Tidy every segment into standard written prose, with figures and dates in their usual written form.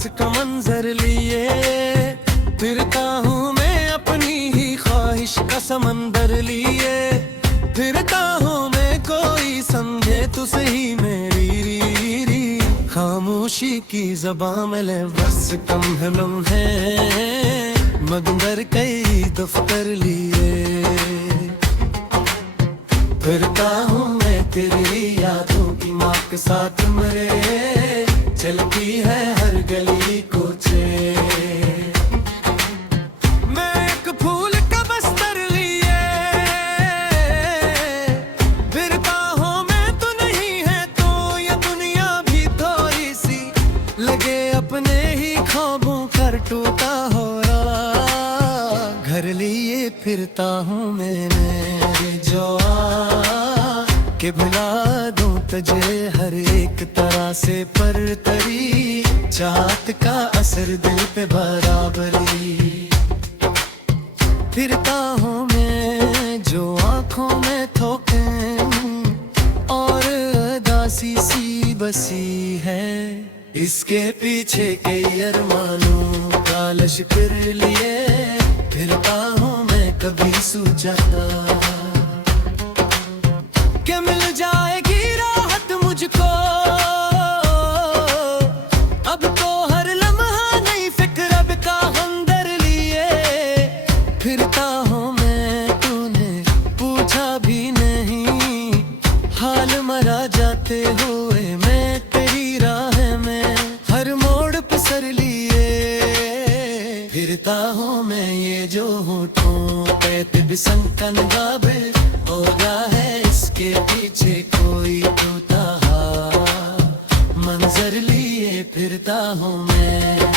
पास का मंजर लिए फिरता हूँ मैं अपनी ही ख्वाहिश का समंदर लिए फिरता हूँ मैं कोई समझे तो सही मेरी री खामोशी की ज़बां में ले बस कम है लम्हे मगर कई दफ्तर लिए फिरता हूँ मैं तेरी यादों की माँ के साथ मरे चलती है हर गली कोचे मैं एक फूल का बस्तर लिए फिरता हूँ मैं तो नहीं है तो ये दुनिया भी थोड़ी सी लगे अपने ही ख्वाबों कर टूटा हो रहा घर लिए फिरता हूँ मैंने जो के भुला दूं तुझे हर एक तरह से पर तरी चाहत का असर दिल पे बराबरी फिरता हूँ मैं जो आंखों में थोके और उदासी सी बसी है इसके पीछे कई अरमानों का लश्कर लिए फिरता हूँ मैं कभी सोचा कि मिल जाएगी राहत मुझको अब तो हर लम्हा नई फिक्र अब का हमदर लिए फिरता हूँ मैं तूने पूछा भी नहीं हाल मरा जाते हुए मैं तेरी राह में हर मोड़ पे सर लिए फिरता हूँ मैं ये जो होठों पे बिसंग का नगाबे होगा है इसके पीछे कोई टूटा मंजर लिए फिरता हूँ मैं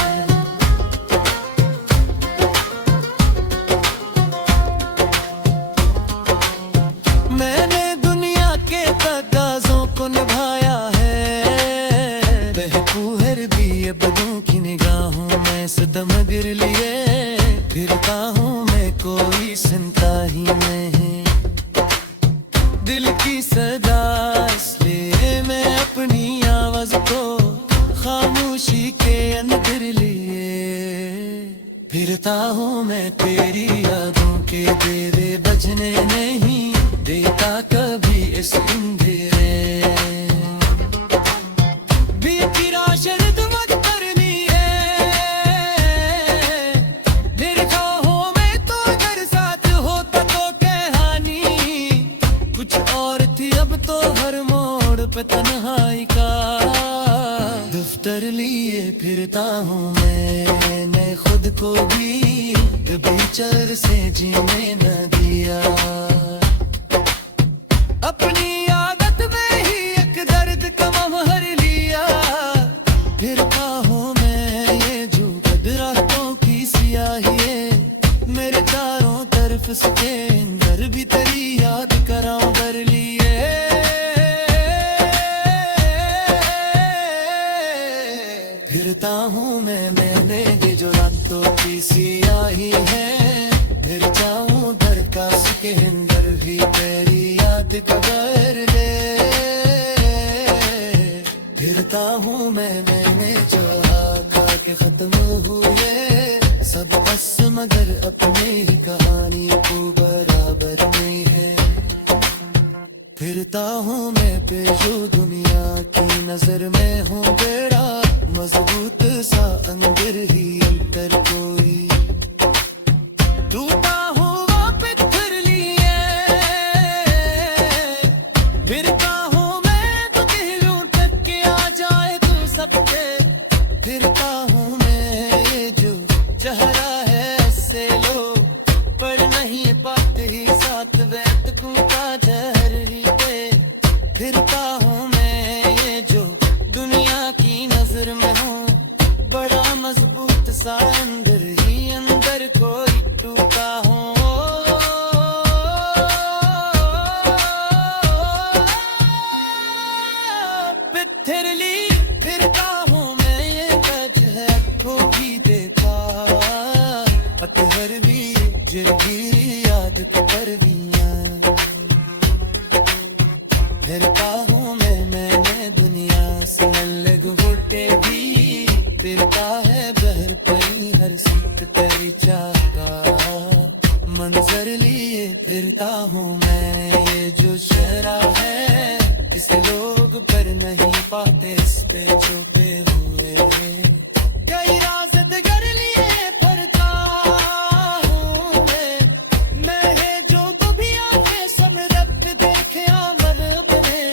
मैंने दुनिया के तकाज़ों को निभाया है बेहूर भी ये बदों की निगाहों में सदम गिर लिए फिरता हूँ मैं कोई सुनता ही नहीं दिल की सदा इसलिए मैं अपनी आवाज को खामोशी के अंदर लिए फिरता हूँ मैं तेरी यादों के तेरे बजने नहीं देता कभी इस अंधेरे बेकिराशरत मत करनी है मेरे ख्वाहों में तो अगर साथ होता तो कहानी कुछ और थी अब तो हर मोड़ पे तन्हाई का दफ्तर लिए फिरता हूँ मैंने खुद को भी बेचैन से जीने न दिया अपनी आदत में ही एक दर्द का ममहर लिया फिरता हूँ मैं ये जो बदरातों की सियाही है मेरे चारों तरफ से अंदर भी तेरी याद कराऊं कर लिए फिरता हूँ मैंने ये जो रातों की सियाही है फिर जाऊं दरकास के अंदर भी तेरी याद कबर ले फिरता हूँ मैंने जो आका के खत्म हुए सब बस मगर अपने ही कहानी को बराबर नहीं है फिरता हूँ मैं पे जो दुनिया की नजर में हूँ बेड़ा मजबूत सा अंदर ही अंतर कोई टूटा हुआ पत्थर लिए फिरता हूँ मैं तो दिलों तक के आ जाए तू सबके फिरता हूँ मैं ये जो चेहरा है ऐसे लो पर नहीं पाते ही साथ बैठ का जहर लिए फिरता हूँ मैं ये जो दुनिया की नजर में हूँ बड़ा मजबूत सा अंदर ही अंदर कोई टूटा हूँ पत्थरली फिरता हूँ मैं ये वजह को भी देखा पत्थर भी जिरगी याद पर फिरता हूँ मैंने दुनिया से अलग होते भी फिरता तेरी चाह का मंजर लिए फिरता हूँ मैं। ये जो चेहरा है इसे लोग पर नहीं पाते, इस पे छुपे हुए कई राज कर लिए फिरता हूँ मैं है जो तो भी आके सब रब देखे आमर बने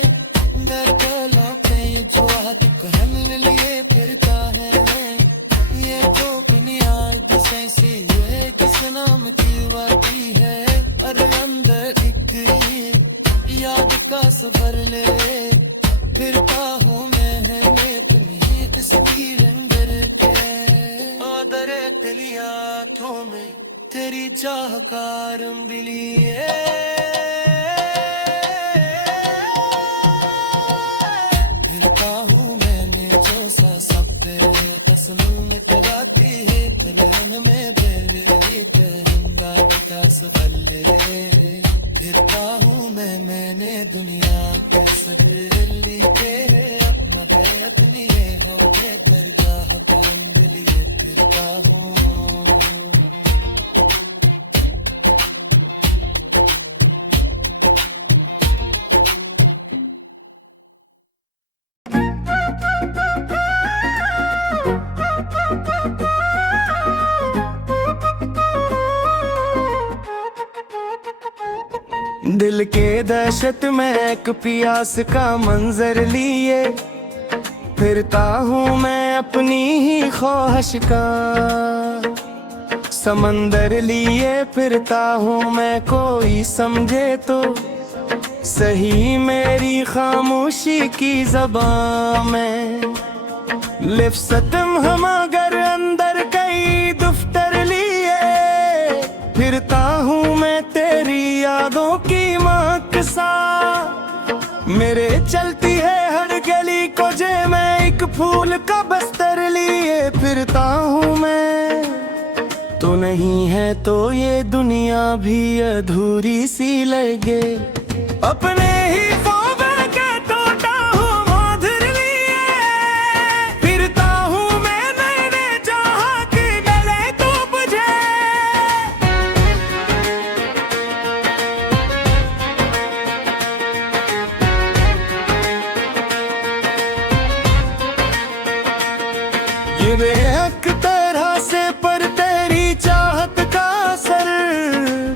मेरे गलों पे ये जो आके कहने लिए फिरता है। ये जो बुनियाद ऐसी है किस नाम की वादी है, अरे अंदर एक याद का सफर ले फिरता हूँ मैं अपनी तस्वीर अंदर के। दरे तेरी आँखों में तेरी चाह का रंग लिए फिरता हूँ मैंने जो सा सब पे तस्वीर लगाती है दिलन में बेरे कहंगा का सफर ले फिरता हूँ मैंने दुनिया के सगली के अपना है अपनी ये हो के दरगाह का रंग लिए फिरता हूँ। दिल के दहशत में एक प्यास का मंजर लिए फिरता हूँ मैं अपनी ही ख्वाहिश का समंदर लिए फिरता हूँ मैं। कोई समझे तो सही मेरी खामोशी की ज़बान में लिफ्सतम हम अगर अंदर कई दफ्तर लिए फिरता हूँ मैं तेरी यादों की मकसा। मेरे चलती है हर गली को जे मैं एक फूल का बस्तर लिए फिरता हूँ मैं। तो नहीं है तो ये दुनिया भी अधूरी सी लगे अपने ही ख्वाबों के टूटा हूँ माधुर लिए फिरता हूँ मैंने चाहा कि गले तो बुझे। ये बेहक तरह से पर तेरी चाहत का असर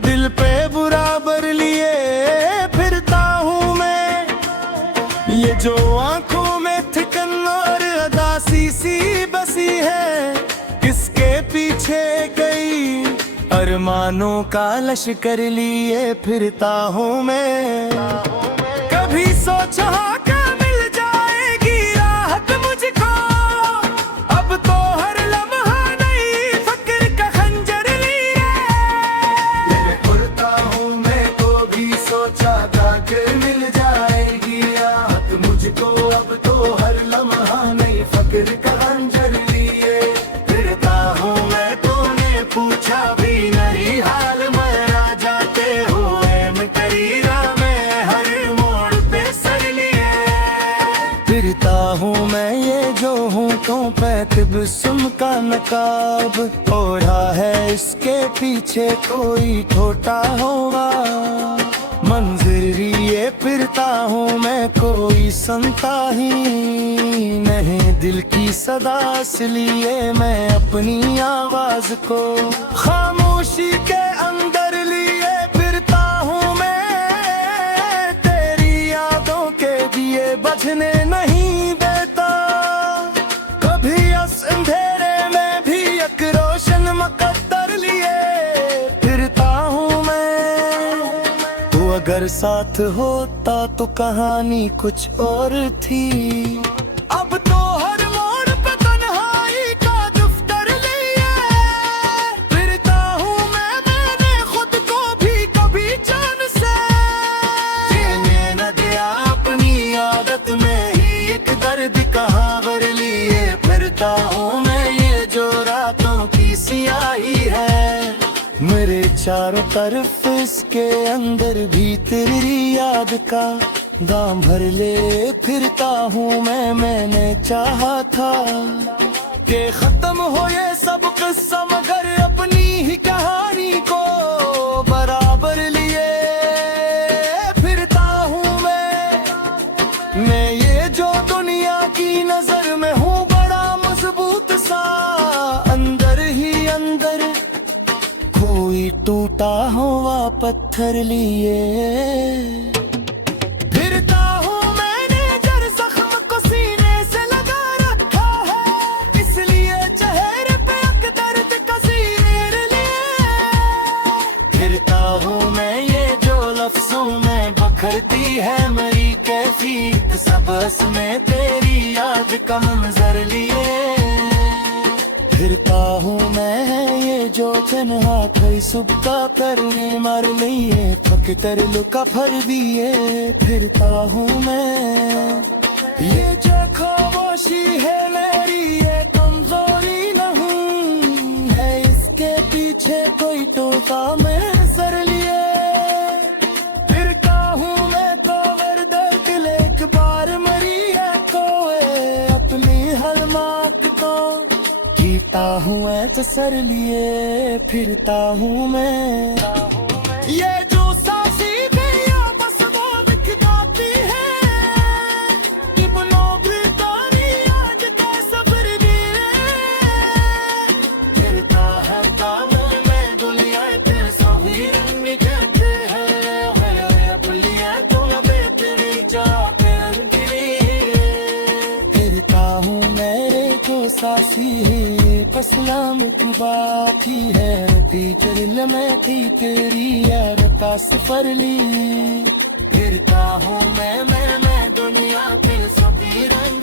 दिल पे बराबर लिए फिरता हूँ मैं। ये जो आंखों में थिकन और अदासी सी बसी है किसके पीछे गई अरमानों का लश्कर लिए फिरता हूँ मैं। कभी सोचा कि मिल जाएगी राहत मुझको अब तो हर लम्हा नई फक्र का खंजर लिए फिरता हूँ मैं। को भी सोचा था कि मिल जाएगी राहत मुझको अब तो हर लम्हा नई फक्र का खंजर लिए फिरता हूँ मैं। तूने पूछा भी नहीं हाल मरा जाते हुए मैं करीरा में हर मोड़ पे सर लिए फिरता हूँ मैं। ये जो हूँ तो पैतबसुम का नकाब हो रहा है इसके पीछे कोई ठोटा होगा मंजिल लिए फिरता हूँ मैं। कोई सुनता ही नहीं दिल की सदा इसलिए मैं अपनी आवाज को खामोशी के अंदर लिए फिरता हूँ मैं। तेरी यादों के दिए बजने नहीं देता कभी इस अंधेरे में भी एक रोशन मुकद्दर लिए फिरता हूँ मैं। तू अगर साथ होता तो कहानी कुछ और थी अब तो हर मोड़ पे तन्हाई का दफ्तर लिए फिरता हूँ मैं। मैंने खुद को भी कभी जान से जीने न दिया अपनी आदत में ही एक दर्द कहाँ भर लिए फिरता हूँ मैं। ये जो रातों की सियाही है मेरे चारों तरफ इसके अंदर भी तेरी याद का दाम भर ले फिरता हूँ मैं। मैंने चाहा था कि खत्म हो ये सब किस्सा मगर अब टूटा हुआ पत्थर लिए फिरता हूँ मैंने जर जख्म को सीने से लगा रखा है, इसलिए चेहरे पे एक दर्द का ज़ीर लिए फिरता हूँ मैं ये जो लफ्जों में बखरती है मेरी कैफियत, सबस में तेरी याद का मंजर लिए फिरता हूँ मैं ये जो तन्हा थई सुबह कर मर लिए थक तर लुका फर दिए फिरता हूँ मैं ये जो खामोशी है मेरी ये कमजोरी नहीं है, इसके पीछे कोई टोटा मैं सर लिए फिरता हूँ मैं तो वर्दर दिल एक बार मरी है खोए अपनी हलमाक तो जीता हूँ मैं तसर लिए फिरता हूँ मैं ये जो सांसी भी बस वो दिखती है इब्नो ब्रितानी आज का सफर दिए फिरता है काम मैं दुनिया पे सभी रंग कहते हैं मेरे पुलिया तुम बेहतरी जाके फिरता हूँ मेरे को सासी सलाम की बात ही है टीचर मैं थी तेरी यार का सफर ली फिरता हूँ मैं दुनिया के सभी रंग